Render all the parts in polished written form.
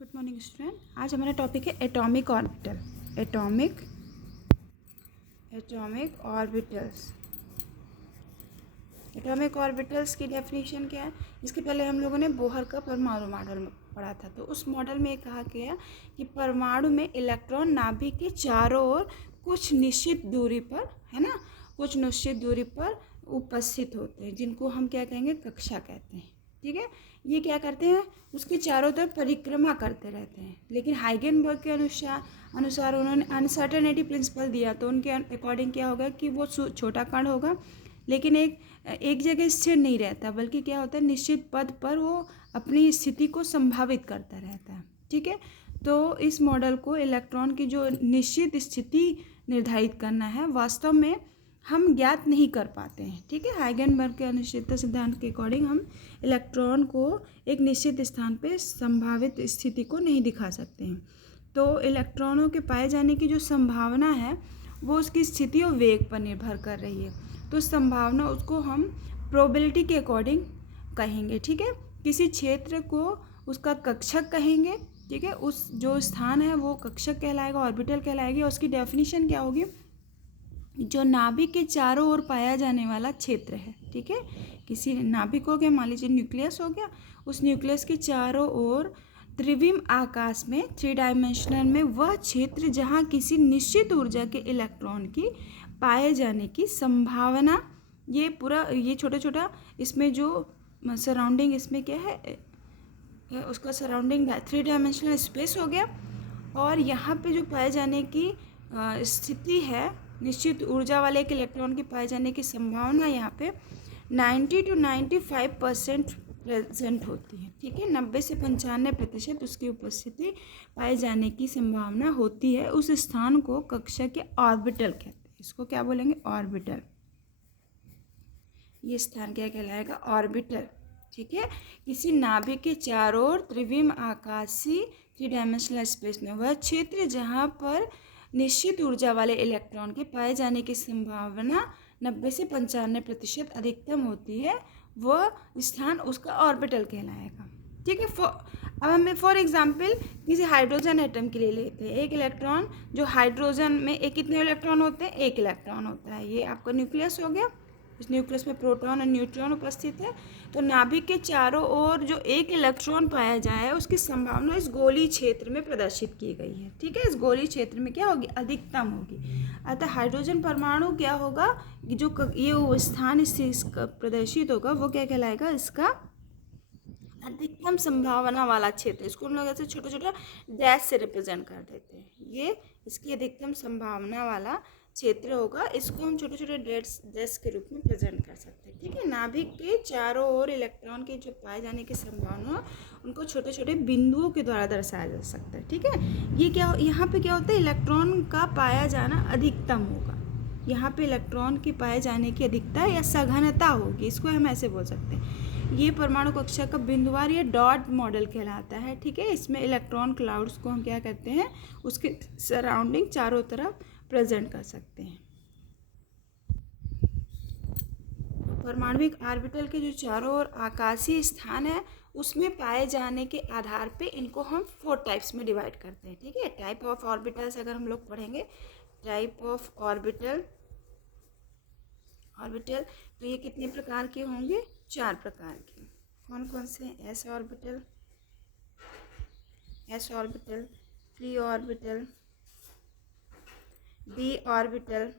Good morning student. आज हमारा topic है atomic orbital. Atomic orbitals. Atomic orbitals की डेफिनेशन क्या है? इसके पहले हम लोगों ने बोहर का परमाणु मॉडल पढ़ा था। तो उस मॉडल में कहा गया कि परमाणु में इलेक्ट्रॉन नाभिक के चारों ओर कुछ निश्चित दूरी पर, है ना, कुछ निश्चित दूरी पर उपस्थित होते हैं, जिनको हम क्या कहेंगे, कक्षा कहते हैं। ठीक है, ये क्या करते हैं, उसके चारों तरफ परिक्रमा करते रहते हैं। लेकिन हाइगेनबर्ग के अनुसार उन्होंने अनसर्टेनिटी प्रिंसिपल दिया, तो उनके अकॉर्डिंग क्या होगा कि वो छोटा कण होगा, लेकिन एक जगह स्थिर नहीं रहता, बल्कि क्या होता है, निश्चित पद पर वो अपनी स्थिति को संभावित करता रहता है। ठीक है, तो इस मॉडल को इलेक्ट्रॉन की जो निश्चित स्थिति निर्धारित करना है, वास्तव में हम ज्ञात नहीं कर पाते हैं। ठीक है, हाइगेनबर्ग के अनिश्चितता सिद्धांत के अकॉर्डिंग हम इलेक्ट्रॉन को एक निश्चित स्थान पे संभावित स्थिति को नहीं दिखा सकते हैं। तो इलेक्ट्रॉनों के पाए जाने की जो संभावना है वो उसकी स्थिति और वेग पर निर्भर कर रही है। तो संभावना उसको हम प्रोबेबिलिटी के अकॉर्डिंग कहेंगे। ठीक है, किसी क्षेत्र को उसका कक्षक कहेंगे। ठीक है, उस जो स्थान है वो कक्षक कहलाएगा, ऑर्बिटल कहलाएगी। और उसकी डेफिनेशन क्या होगी? जो नाभिक के चारों ओर पाया जाने वाला क्षेत्र है। ठीक है, किसी नाभिक हो गया, मान लीजिए न्यूक्लियस हो गया, उस न्यूक्लियस के चारों ओर त्रिविम आकाश में, 3 डायमेंशनल में, वह क्षेत्र जहाँ किसी निश्चित ऊर्जा के इलेक्ट्रॉन की पाए जाने की संभावना, ये पूरा, ये छोटा छोटा इसमें जो सराउंडिंग, इसमें क्या है, उसका सराउंडिंग 3 डायमेंशनल स्पेस हो गया। और यहाँ पे जो पाए जाने की स्थिति है, निश्चित ऊर्जा वाले एक इलेक्ट्रॉन के पाए जाने की संभावना यहाँ पे 90 to 95% प्रेजेंट होती है। ठीक है, 90 से 95% उसकी उपस्थिति पाए जाने की संभावना होती है। उस स्थान को कक्षक के ऑर्बिटल कहते हैं। इसको क्या बोलेंगे? ऑर्बिटल। ये स्थान क्या कहलाएगा? ऑर्बिटल। ठीक है, किसी नाभिक के चारों ओर त्रिविम आकाशीय 3 डायमेंशनल स्पेस में वह क्षेत्र जहाँ पर निश्चित ऊर्जा वाले इलेक्ट्रॉन के पाए जाने की संभावना 90 से 95% अधिकतम होती है, वह स्थान उसका ऑर्बिटल कहलाएगा। ठीक है, अब हमें फॉर एग्जांपल किसी हाइड्रोजन एटम के लिए लेते हैं। एक इलेक्ट्रॉन, जो हाइड्रोजन में कितने इलेक्ट्रॉन होते हैं? 1 इलेक्ट्रॉन होता है। ये आपका न्यूक्लियस हो गया, इस न्यूक्लियस में प्रोटॉन और न्यूट्रॉन उपस्थित है। तो नाभिक के चारों ओर जो 1 इलेक्ट्रॉन पाया जाए, उसकी संभावना इस गोलीय क्षेत्र में प्रदर्शित की गई है। ठीक है, इस गोलीय क्षेत्र में क्या होगी? अधिकतम होगी। अतः हाइड्रोजन परमाणु क्या होगा कि जो ये स्थान प्रदर्शित होगा, वो क्या कहलाएगा? इसका अधिकतम संभावना वाला क्षेत्र। इसको हम लोग ऐसे छोटा छोटा डैश से रिप्रेजेंट कर देते हैं। ये इसकी अधिकतम संभावना वाला क्षेत्र होगा। इसको हम छोटे छोटे डैश के रूप में प्रेजेंट कर सकते हैं। ठीक है, नाभिक के चारों ओर इलेक्ट्रॉन के जो पाए जाने की संभावना, उनको छोटे छोटे बिंदुओं के द्वारा दर्शाया जा सकता है। ठीक है, ये क्या, यहाँ पे क्या होता है? इलेक्ट्रॉन का पाया जाना अधिकतम होगा। यहाँ पे इलेक्ट्रॉन की पाए जाने की अधिकता या सघनता होगी, इसको हम ऐसे बोल सकते हैं। ये परमाणु कक्षा का बिंदुवार या डॉट मॉडल कहलाता है। ठीक है, इसमें इलेक्ट्रॉन क्लाउड्स को हम क्या कहते हैं? उसके सराउंडिंग चारों तरफ प्रेजेंट कर सकते हैं। परमाणविक ऑर्बिटल के जो चारों ओर आकाशीय स्थान है, उसमें पाए जाने के आधार पे इनको हम 4 टाइप्स में डिवाइड करते हैं। ठीक है, टाइप ऑफ ऑर्बिटल्स अगर हम लोग पढ़ेंगे, टाइप ऑफ ऑर्बिटल, तो ये कितने प्रकार के होंगे? 4 प्रकार के। कौन कौन से? S orbital, P orbital, D orbital,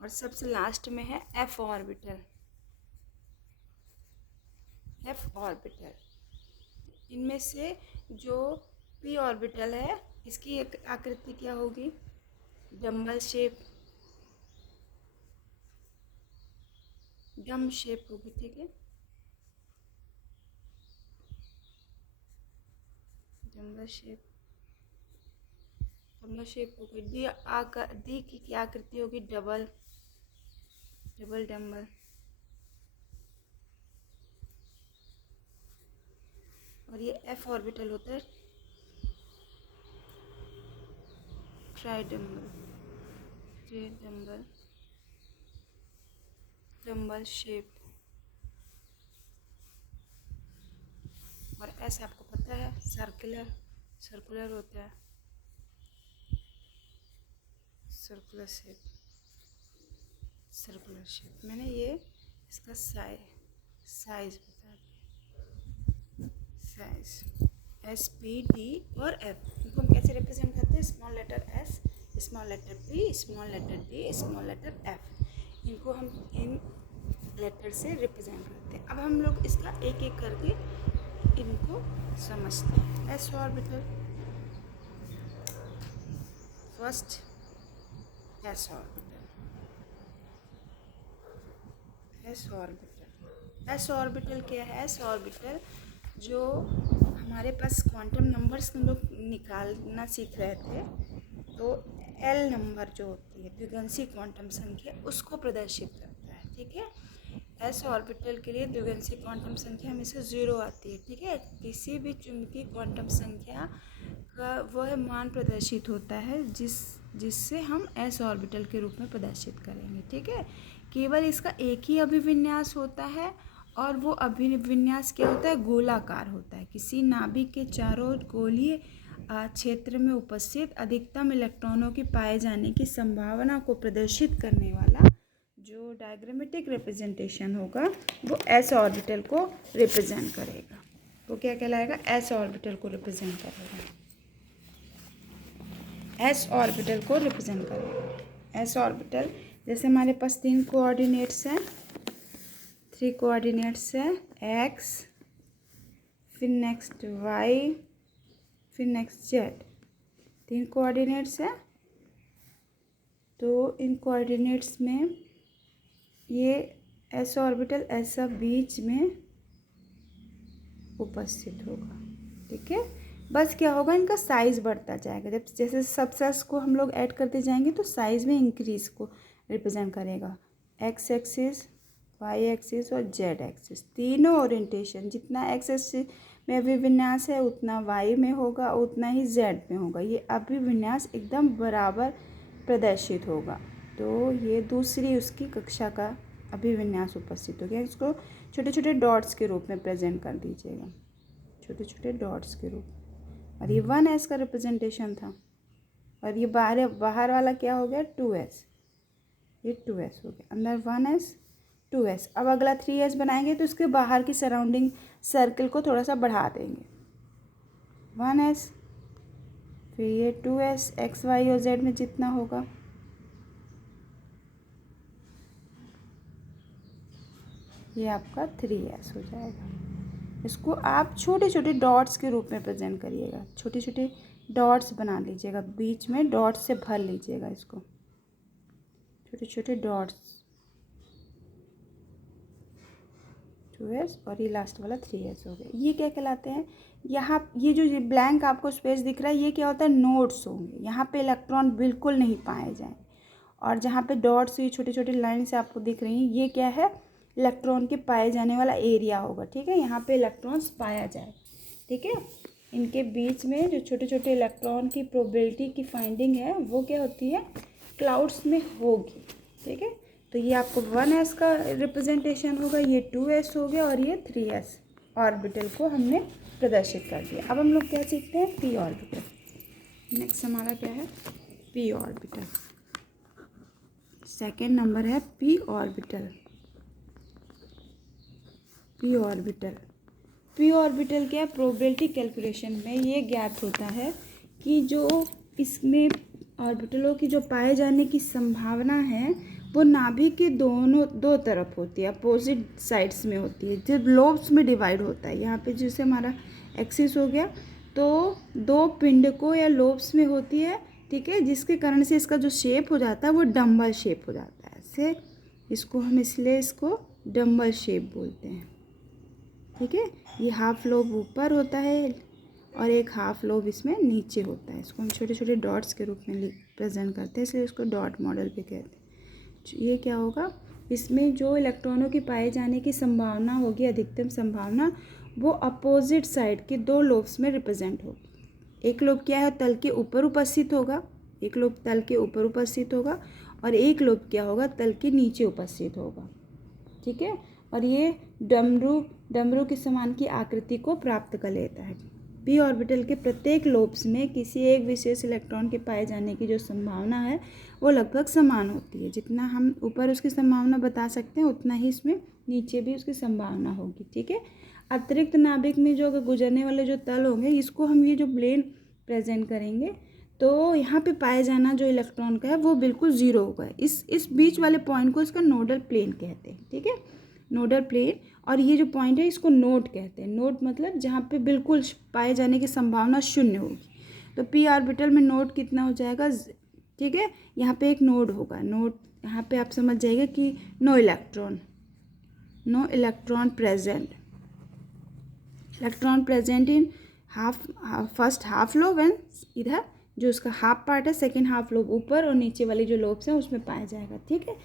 और सबसे लास्ट में है एफ ऑर्बिटल। इनमें से जो पी ऑर्बिटल है, इसकी एक आकृति क्या होगी? डम्बल शेप होगी। ठीक है, डम्बल शेप होगी। डी की क्या आकृति होगी? Double dumbbell. और ये एफ ऑर्बिटल होता है डम्बल शेप। और एस आपको पता है सर्कुलर होता है, सर्कुलर शेप। मैंने ये इसका साइज बता दिया, साइज एस पी डी और एफ। इनको हम कैसे रिप्रेजेंट करते हैं? Small letter S, small letter P, small letter D, small letter F. इनको हम इन लेटर से रिप्रेजेंट करते हैं। अब हम लोग इसका एक एक करके इनको समझते हैं। S orbital, first S orbital, S orbital क्या है? एस ऑर्बिटल जो हमारे पास क्वांटम नंबर्स हम लोग निकालना सीख रहे थे, तो एल नंबर जो होती है द्विगंशी क्वांटम संख्या, उसको प्रदर्शित करता है। ठीक है, एस ऑर्बिटल के लिए द्विगंशी क्वांटम संख्या हमेशा 0 आती है। ठीक है, किसी भी चुंबकीय क्वांटम संख्या का वह मान प्रदर्शित होता है जिससे हम एस ऑर्बिटल के रूप में प्रदर्शित करेंगे। ठीक है, केवल इसका एक ही अभिविन्यास होता है, और वो अभिविन्यास क्या होता है? गोलाकार होता है। किसी नाभिक के चारों ओर गोलीय क्षेत्र में उपस्थित अधिकतम इलेक्ट्रॉनों के पाए जाने की संभावना को प्रदर्शित करने वाला जो डायग्रामेटिक रिप्रेजेंटेशन होगा वो एस ऑर्बिटल को रिप्रेजेंट करेगा। वो क्या कहलाएगा? एस ऑर्बिटल को रिप्रेजेंट करेगा, एस ऑर्बिटल को रिप्रेजेंट करेगा। एस ऑर्बिटल जैसे हमारे पास 3 कोऑर्डिनेट्स हैं, 3 कोऑर्डिनेट्स है, एक्स, फिर नेक्स्ट वाई, फिर नेक्स्ट जेड, 3 कोऑर्डिनेट्स है। तो इन कोऑर्डिनेट्स में ये एस ऑर्बिटल ऐसा बीच में उपस्थित होगा। ठीक है, बस क्या होगा? इनका साइज बढ़ता जाएगा। जब जैसे सब सेल्स को हम लोग ऐड करते जाएंगे तो साइज में इंक्रीज को रिप्रेजेंट करेगा। एक्स एक्सिस, वाई एक्सिस और जेड एक्सिस, तीनों ओरिएंटेशन, जितना एक्स एक्सिस में अभिविन्यास है उतना वाई में होगा, उतना ही जेड में होगा। ये अभिविन्यास एकदम बराबर प्रदर्शित होगा। तो ये दूसरी उसकी कक्षा का अभिविन्यास उपस्थित हो गया। इसको छोटे छोटे डॉट्स के रूप में प्रेजेंट कर दीजिएगा, छोटे छोटे डॉट्स के रूप। और ये 1s का रिप्रेजेंटेशन था, और ये बाहर वाला क्या हो गया? 2s, ये 2s हो गया। अंदर 1s 2s। अब अगला 3s बनाएंगे तो इसके बाहर की सराउंडिंग सर्कल को थोड़ा सा बढ़ा देंगे। 1s, फिर ये 2s x y और z में जितना होगा, ये आपका 3s हो जाएगा। इसको आप छोटे छोटे डॉट्स के रूप में प्रेजेंट करिएगा, छोटे छोटे डॉट्स बना लीजिएगा, बीच में डॉट्स से भर लीजिएगा इसको, छोटे छोटे डॉट्स, 2s और ये लास्ट वाला 3s हो गया। ये क्या कहलाते हैं? यहाँ ये जो ब्लैंक आपको स्पेस दिख रहा है ये क्या होता है? नोड्स होंगे। यहाँ पे इलेक्ट्रॉन बिल्कुल नहीं पाए जाएंगे, और जहाँ पे डॉट्स ये छोटे छोटे लाइन से आपको दिख रही हैं ये क्या है? इलेक्ट्रॉन के पाए जाने वाला एरिया होगा। ठीक है, यहाँ पे इलेक्ट्रॉन्स पाया जाए। ठीक है, इनके बीच में जो छोटे छोटे इलेक्ट्रॉन की प्रोबेबिलिटी की फाइंडिंग है वो क्या होती है? क्लाउड्स में होगी। ठीक है, तो ये आपको 1s का रिप्रेजेंटेशन होगा, ये 2s हो गया, और ये 3s ऑर्बिटल को हमने प्रदर्शित कर दिया। अब हम लोग क्या सीखते हैं? p orbital. नेक्स्ट हमारा क्या है? p orbital. सेकेंड नंबर है p orbital. p orbital, p orbital क्या? प्रोबेबिलिटी कैलकुलेशन में ये ज्ञात होता है कि जो इसमें ऑर्बिटलों की जो पाए जाने की संभावना है वो नाभिक के दो तरफ होती है, अपोजिट साइड्स में होती है, जब लोब्स में डिवाइड होता है। यहाँ पे जैसे हमारा एक्सिस हो गया तो 2 पिंडकों या लोब्स में होती है। ठीक है, जिसके कारण से इसका जो शेप हो जाता है वो डम्बल शेप हो जाता है। ऐसे इसको हम इसलिए इसको डम्बल शेप बोलते हैं। ठीक है, ये हाफ लोब ऊपर होता है और एक हाफ लोब इसमें नीचे होता है। इसको हम छोटे छोटे डॉट्स के रूप में प्रेजेंट करते हैं, इसलिए इसको डॉट मॉडल पे कहते हैं। ये क्या होगा? इसमें जो इलेक्ट्रॉनों की पाए जाने की संभावना होगी, अधिकतम संभावना, वो अपोजिट साइड के 2 लोब्स में रिप्रेजेंट होगी। एक लोब क्या है? तल के ऊपर उपस्थित होगा, एक लोब तल के ऊपर उपस्थित होगा, और एक लोब क्या होगा? तल के नीचे उपस्थित होगा। ठीक है, और ये डमरू के समान की आकृति को प्राप्त कर लेता है। पी ऑर्बिटल के प्रत्येक लोब्स में किसी एक विशेष इलेक्ट्रॉन के पाए जाने की जो संभावना है वो लगभग समान होती है। जितना हम ऊपर उसकी संभावना बता सकते हैं उतना ही इसमें नीचे भी उसकी संभावना होगी। ठीक है, अतिरिक्त नाभिक में जो गुजरने वाले जो तल होंगे, इसको हम ये जो प्लेन प्रेजेंट करेंगे तो यहाँ पे पाया जाना जो इलेक्ट्रॉन का है वो बिल्कुल ज़ीरो होगा। इस बीच वाले पॉइंट को इसका नोडल प्लेन कहते हैं। ठीक है, नोडल प्लेन। और ये जो पॉइंट है इसको नोड कहते हैं। नोड मतलब जहाँ पे बिल्कुल पाए जाने की संभावना शून्य होगी। तो पी ऑर्बिटल में नोड कितना हो जाएगा? ठीक है, यहाँ पे एक नोड होगा। नोड यहाँ पे आप समझ जाइएगा कि no electron present. Electron present in first half lobe and इधर जो उसका हाफ पार्ट है सेकेंड हाफ लोब ऊपर और नीचे वाली जो लोब्स हैं उसमें पाया जाएगा। ठीक है,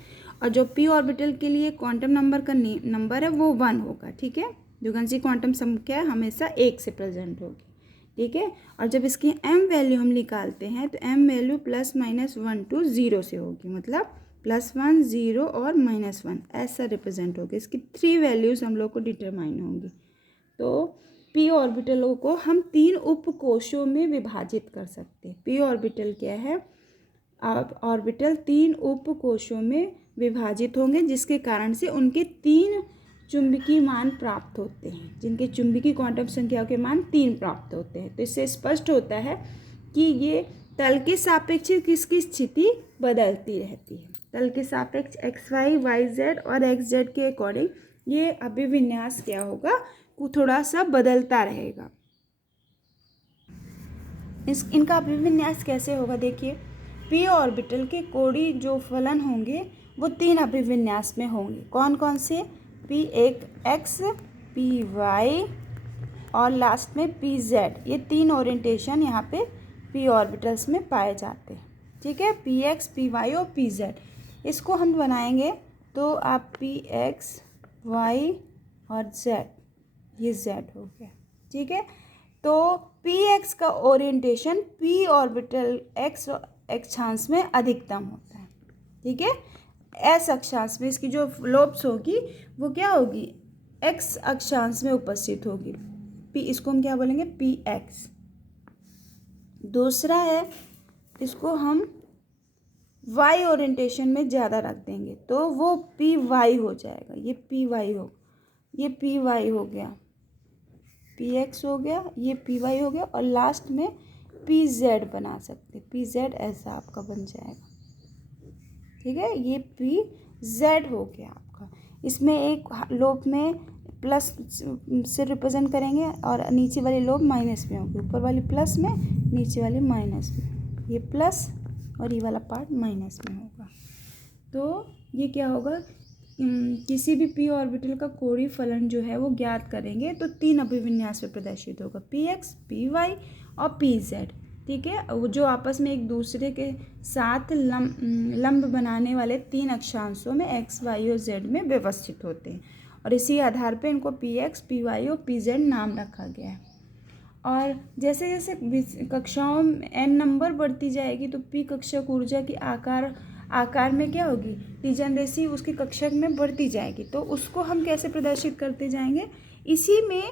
और जो पी ऑर्बिटल के लिए क्वांटम नंबर का नंबर है वो 1 होगा। ठीक है, द्विघांसी क्वांटम संख्या हमेशा 1 से प्रेजेंट होगी। ठीक है, और जब इसकी एम वैल्यू हम निकालते हैं तो एम वैल्यू +-1 to 0 से होगी, मतलब +1 0 और -1 ऐसा रिप्रेजेंट होगा। इसकी 3 वैल्यूज़ हम लोग को डिटरमाइन होंगी। तो पी ऑर्बिटलों को हम 3 उपकोशों में विभाजित कर सकते हैं। पी ऑर्बिटल क्या है? ऑर्बिटल 3 उपकोशों में विभाजित होंगे जिसके कारण से उनके 3 चुंबकीय मान प्राप्त होते हैं, जिनके चुंबकीय क्वांटम संख्याओं के मान 3 प्राप्त होते हैं। तो इससे स्पष्ट होता है कि ये तल के सापेक्ष किसकी स्थिति बदलती रहती है। तल के सापेक्ष XY, YZ और XZ के अकॉर्डिंग ये अभिविन्यास क्या होगा? वो थोड़ा सा बदलता रहेगा। इनका अभिविन्यास कैसे होगा? देखिए, पी ऑर्बिटल के कोणीय जो फलन होंगे वो 3 अभिविन्यास में होंगे। कौन कौन से? P1X, Py और लास्ट में PZ। ये 3 ओरिएंटेशन यहाँ पे पी ऑर्बिटल्स में पाए जाते हैं। ठीक है, Px, Py और PZ। इसको हम बनाएंगे तो आप Px, Y और Z, ये Z हो गया। ठीक है, तो Px का ओरिएंटेशन p ऑर्बिटल x अक्षांश में अधिकतम होता है। ठीक है, s अक्षांश में इसकी जो लोब्स होगी वो क्या होगी? x अक्षांश में उपस्थित होगी। p, इसको हम क्या बोलेंगे? Px। दूसरा है, इसको हम y ओरिएंटेशन में ज़्यादा रख देंगे तो वो Py हो जाएगा। ये Py हो गया, Px हो गया, ये Py हो गया और लास्ट में Pz बना सकते। Pz ऐसा आपका बन जाएगा। ठीक है, ये Pz हो गया आपका। इसमें एक लोब में प्लस से रिप्रेजेंट करेंगे और नीचे वाली लोब माइनस में होगी। ऊपर वाली प्लस में, नीचे वाली माइनस में। ये प्लस और ये वाला पार्ट माइनस में होगा। तो ये क्या होगा? किसी भी पी ऑर्बिटल का कोणीय फलन जो है वो ज्ञात करेंगे तो 3 अभिविन्यास में प्रदर्शित होगा, Px, Py और Pz। ठीक है, वो जो आपस में एक दूसरे के साथ लंब बनाने वाले 3 अक्षांशों में x, y और z में व्यवस्थित होते हैं और इसी आधार पे इनको Px, Py और Pz नाम रखा गया है। और जैसे जैसे कक्षाओं में n नंबर बढ़ती जाएगी तो p कक्षक ऊर्जा की आकार में क्या होगी? डिजनरेसी उसकी कक्षक में बढ़ती जाएगी। तो उसको हम कैसे प्रदर्शित करते जाएंगे? इसी में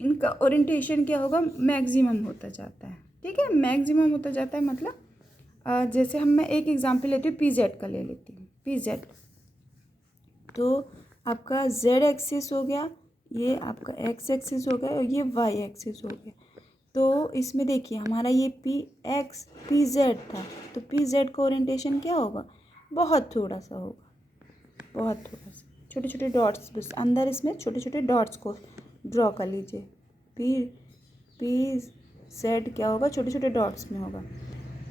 इनका ओरिएंटेशन क्या होगा? मैक्सिमम होता जाता है। ठीक है, मैक्सिमम होता जाता है मतलब जैसे मैं एक एग्जांपल लेती हूँ, PZ का ले लेती हूँ। PZ तो आपका Z एक्सिस हो गया, ये आपका X एक्सिस हो गया और ये Y एक्सिस हो गया। तो इसमें देखिए हमारा ये Px, Pz था, तो Pz का ओरिएंटेशन क्या होगा? बहुत थोड़ा सा होगा, बहुत थोड़ा सा, छोटे छोटे डॉट्स बस अंदर इसमें छोटे छोटे डॉट्स को ड्रॉ कर लीजिए। Pz क्या होगा? छोटे छोटे डॉट्स में होगा।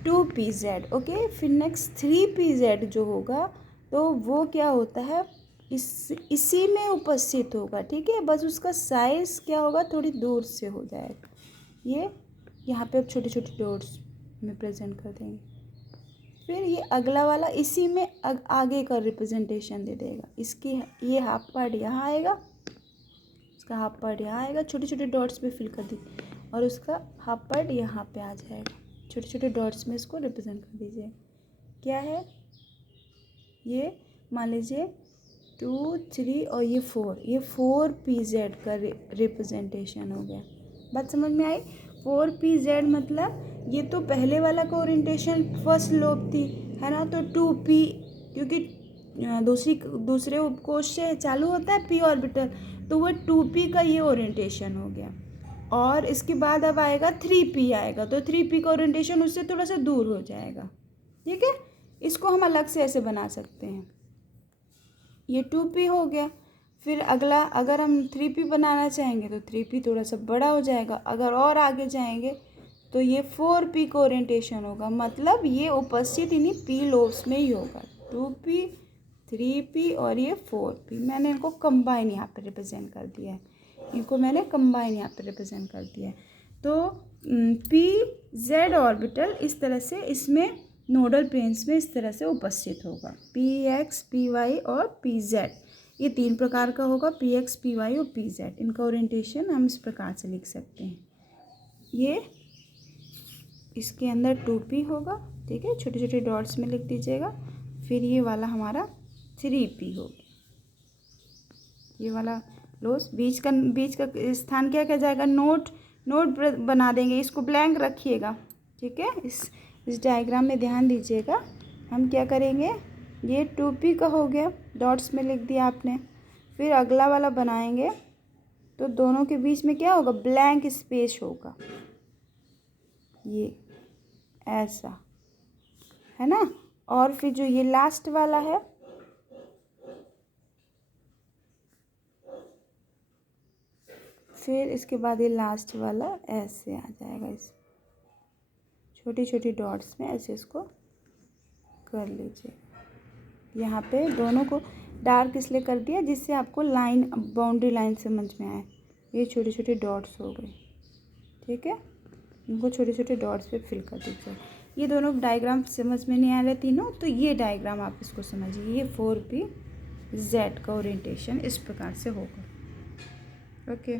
2Pz। ओके, फिर नेक्स्ट 3Pz जो होगा तो वो क्या होता है? इसी में उपस्थित होगा। ठीक है, बस उसका साइज क्या होगा? थोड़ी दूर से हो जाएगा। ये यहाँ पे अब छोटे छोटे डॉट्स में प्रेजेंट कर देंगे। फिर ये अगला वाला इसी में आगे का रिप्रेजेंटेशन दे देगा। इसकी ये हाफ पार्ट यहाँ आएगा, इसका हाफ पार्ट यहाँ आएगा, छोटे छोटे डॉट्स में फिल कर दीजिए और उसका हाफ पार्ट यहाँ पे आ जाएगा। छोटे छोटे डॉट्स में इसको रिप्रेजेंट कर दीजिए। क्या है ये? मान लीजिए 2 3 और ये 4, ये 4PZ का रिप्रेजेंटेशन हो गया। बात समझ में आई? 4PZ मतलब ये तो पहले वाला का ओरिएंटेशन फर्स्ट लोब थी, है ना। तो 2P, क्योंकि दूसरे उपकोष से चालू होता है P ऑर्बिटल, तो वो 2P का ये ओरिएंटेशन हो गया। और इसके बाद अब आएगा 3P आएगा, तो 3P का ओरिएंटेशन उससे थोड़ा सा दूर हो जाएगा। ठीक है, इसको हम अलग से ऐसे बना सकते हैं। ये 2P हो गया। फिर अगला अगर हम 3P बनाना चाहेंगे तो 3P थोड़ा सा बड़ा हो जाएगा। अगर और आगे जाएंगे तो ये 4P का ओरिएंटेशन होगा, मतलब ये उपस्थित इन्हीं P लोब्स में ही होगा। 2P, 3P और ये 4P। मैंने इनको कंबाइन यहाँ पे रिप्रेजेंट कर दिया है, इनको मैंने कंबाइन यहाँ पे रिप्रेजेंट कर दिया है। तो PZ ऑर्बिटल इस तरह से इसमें नोडल प्लेन्स में इस तरह से उपस्थित होगा। PX, PY और PZ, ये 3 प्रकार का होगा, PX, PY और PZ। इनका ओरिएंटेशन हम इस प्रकार से लिख सकते हैं। ये इसके अंदर 2P होगा, ठीक है, छोटे छोटे डॉट्स में लिख दीजिएगा। फिर ये वाला हमारा 3P होगा। ये वाला लोस बीच का स्थान क्या कहा जाएगा? नोड बना देंगे, इसको ब्लैंक रखिएगा। ठीक है, इस डायग्राम में ध्यान दीजिएगा। हम क्या करेंगे, ये 2P का हो गया, डॉट्स में लिख दिया आपने। फिर अगला वाला बनाएंगे तो दोनों के बीच में क्या होगा? ब्लैंक स्पेस होगा, ये ऐसा, है ना। और फिर जो ये लास्ट वाला है, फिर इसके बाद ये लास्ट वाला ऐसे आ जाएगा, इस छोटी छोटी डॉट्स में ऐसे इसको कर लीजिए। यहाँ पे दोनों को डार्क इसलिए कर दिया जिससे आपको लाइन, बाउंड्री लाइन समझ में आए। ये छोटे छोटे डॉट्स हो गए, ठीक है, इनको छोटे छोटे डॉट्स पे फिल कर दीजिए। ये दोनों डायग्राम समझ में नहीं आ रहे तीनों, तो ये डायग्राम आप इसको समझिए। ये 4PZ का ओरिएंटेशन इस प्रकार से होगा। ओके।